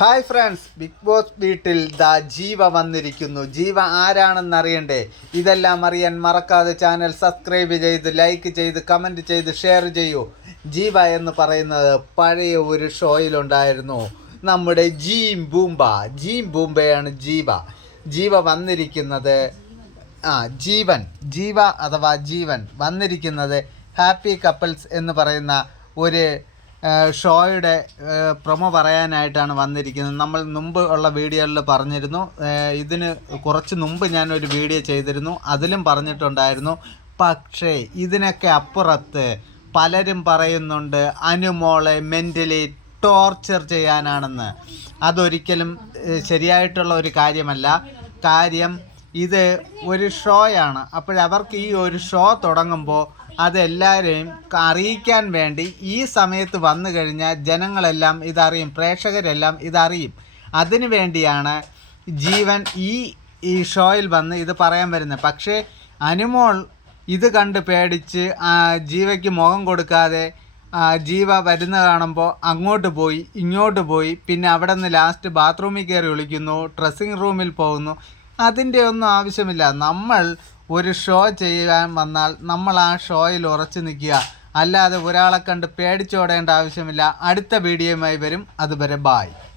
Hi friends Bigg Boss വീട്ടിൽ the Jeeva വന്നിരിക്കുന്നു. ജീവ ആരാണെന്ന് അറിയണ്ടേ? ഇതെല്ലാം അറിയാൻ മറക്കാതെ ചാനൽ സബ്സ്ക്രൈബ് ചെയ്ത് ലൈക്ക് ചെയ്ത് കമന്റ് ചെയ്ത് ഷെയർ ചെയ്യൂ. ജീവ എന്ന് പറയുന്നത് പഴയ ഒരു ഷോയിലുണ്ടായിരുന്നു നമ്മുടെ ജീം ബൂംബ. ജീം ബൂംബയാണ് ജീവ. ജീവ വന്നിരിക്കുന്നത് ആ ജീവൻ. ജീവ അഥവാ ജീവൻ വന്നിരിക്കുന്നത് ഹാപ്പി കപ്പിൾസ് എന്ന് പറയുന്ന ഒരു ഷോയുടെ പ്രൊമോ പറയാനായിട്ടാണ് വന്നിരിക്കുന്നത്. നമ്മൾ മുമ്പ് ഉള്ള വീഡിയോയിൽ പറഞ്ഞിരുന്നു. ഇതിന് കുറച്ച് മുമ്പ് ഞാനൊരു വീഡിയോ ചെയ്തിരുന്നു. അതിലും പറഞ്ഞിട്ടുണ്ടായിരുന്നു പക്ഷേ ഇതിനൊക്കെ അപ്പുറത്ത് പലരും പറയുന്നുണ്ട് അനുമോളെ മെന്റലി ടോർച്ചർ ചെയ്യാനാണെന്ന്. അതൊരിക്കലും ശരിയായിട്ടുള്ള ഒരു കാര്യമല്ല. കാര്യം ഇത് ഒരു ഷോയാണ്. അപ്പോഴവർക്ക് ഈ ഒരു ഷോ തുടങ്ങുമ്പോൾ അതെല്ലാവരെയും അറിയിക്കാൻ വേണ്ടി ഈ സമയത്ത് വന്നു കഴിഞ്ഞാൽ ജനങ്ങളെല്ലാം ഇതറിയും പ്രേക്ഷകരെല്ലാം ഇതറിയും. അതിനു വേണ്ടിയാണ് ജീവൻ ഈ ഈ ഷോയിൽ വന്ന് ഇത് പറയാൻ വരുന്നത്. പക്ഷേ അനുമോൾ ഇത് കണ്ട് പേടിച്ച് ജീവയ്ക്ക് മുഖം കൊടുക്കാതെ ജീവ വരുന്ന കാണുമ്പോൾ അങ്ങോട്ട് പോയി ഇങ്ങോട്ട് പോയി പിന്നെ അവിടെ നിന്ന് ലാസ്റ്റ് ബാത്റൂമിൽ കയറി വിളിക്കുന്നു ഡ്രസ്സിങ് റൂമിൽ പോകുന്നു. അതിന്റെ ഒന്നും ആവശ്യമില്ല. നമ്മൾ ഒരു ഷോ ചെയ്യാൻ വന്നാൽ നമ്മൾ ആ ഷോയിൽ ഉറച്ചു നിൽക്കുക. അല്ലാതെ ഒരാളെ കണ്ട് പേടിച്ചോടേണ്ട ആവശ്യമില്ല. അടുത്ത വീഡിയോയുമായി വരും. അതുവരെ ബായ്